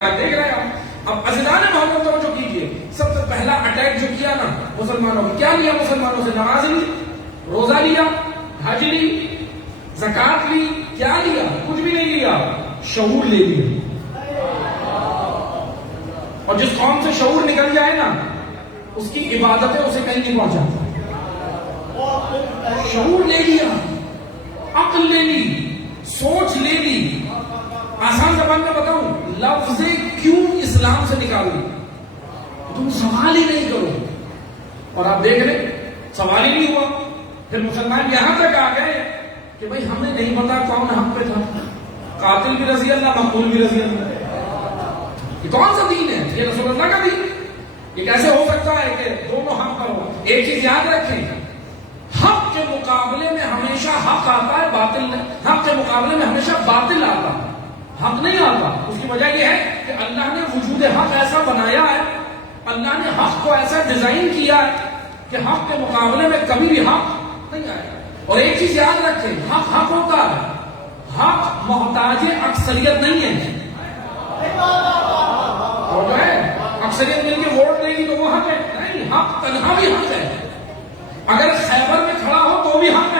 دیکھ رہے ہیں اب عزیزان محمد توجہ کیجئے، سب سے پہلا اٹیک جو کیا نا مسلمانوں کو، کیا لیا مسلمانوں سے؟ نماز لی، روزہ لیا، حج لی، زکات لی، کیا لیا؟ کچھ بھی نہیں لیا، شعور لے لیا۔ اور جس قوم سے شعور نکل جائے نا، اس کی عبادتیں اسے کہیں نہیں پہنچاتی۔ شعور لے لیا، عقل لے لی، سوچ لے لی۔ آسان زبان میں بتاؤں، لفظ کیوں اسلام سے نکالو، تم سوال ہی نہیں کرو۔ اور آپ دیکھ رہے سوال ہی نہیں ہوا، پھر مسلمان یہاں تک آ گئے کہ بھائی ہمیں نہیں پتا کون حق پہ تھا، قاتل بھی رضی اللہ، مقتول بھی رضی اللہ۔ یہ کون سا دین ہے؟ یہ رسول اللہ کا دین؟ یہ کیسے ہو سکتا ہے کہ دونوں حق پر ہو؟ ایک چیز یاد رکھیں، حق کے مقابلے میں ہمیشہ حق آتا ہے، باطل نہیں۔ حق کے مقابلے میں ہمیشہ باطل آتا ہے، حق نہیں آتا۔ اس کی وجہ یہ ہے کہ اللہ نے وجود حق ایسا بنایا ہے، اللہ نے حق کو ایسا ڈیزائن کیا ہے کہ حق کے مقابلے میں کبھی بھی حق نہیں آئے۔ اور ایک چیز یاد رکھیں، حق حق ہوتا ہے، حق محتاج اکثریت نہیں ہے۔ اور جو ہے اکثریت مل کے ووٹ دے گی تو وہ حق ہے نہیں، حق تنہا بھی حق ہے۔ اگر خیبر میں کھڑا ہو تو بھی حق ہے۔